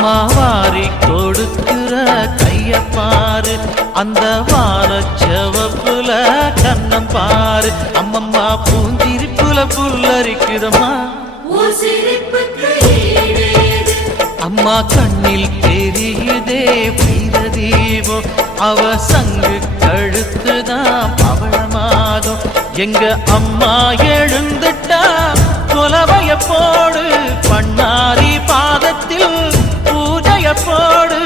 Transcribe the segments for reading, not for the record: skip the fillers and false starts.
அம்மா வாரி கொடுக்கிற கைய பாரு, அந்த வானச்சவப்புல கண்ணம் பாரு. அம்மம்மா பூஞ்சிரிப்புல புல்லரிக்குதம்மா, அம்மா கண்ணில் தெரியுதே வீர தீபம். அவ சங்கு கழுத்துதான் பவளமாகும். எங்க அம்மா எழுந்துட்டா கொலவைய போடு, பண்ணாரி பாதத்தில் பூஜைய போடு.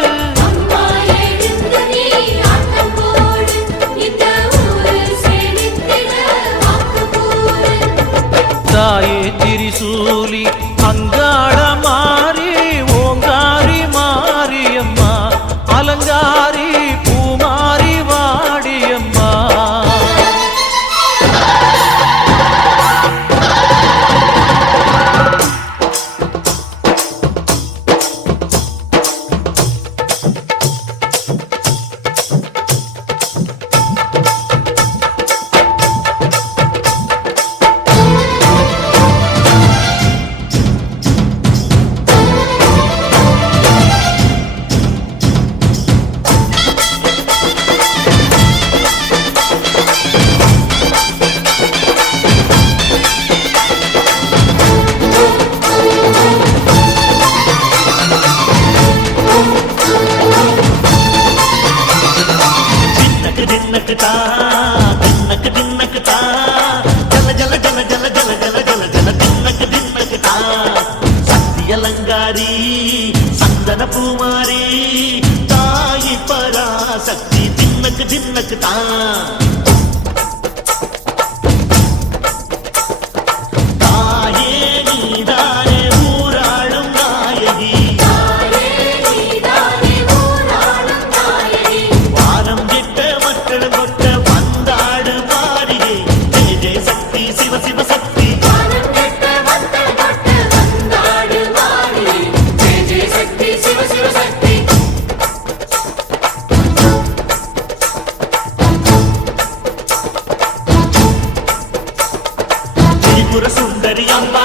தாயே திரிசூலி அங்காள மாறி, ஓங்காரி மாரியம்மா, அலங்காரி பூமாரி வாடியம்மா. அலங்காரி சந்தன பூமாரி, தாயி பராசக்தி தின்னக்கு தின்னக்கு தான். தாயே நீதானே ஊராளும் நாயகி, வாரம் கெட்ட மக்கள் கொட்ட வந்தாடு மாறியே. ஜெய ஜெய சக்தி சிவ சிவ சக்தி, சுந்தரி அம்மா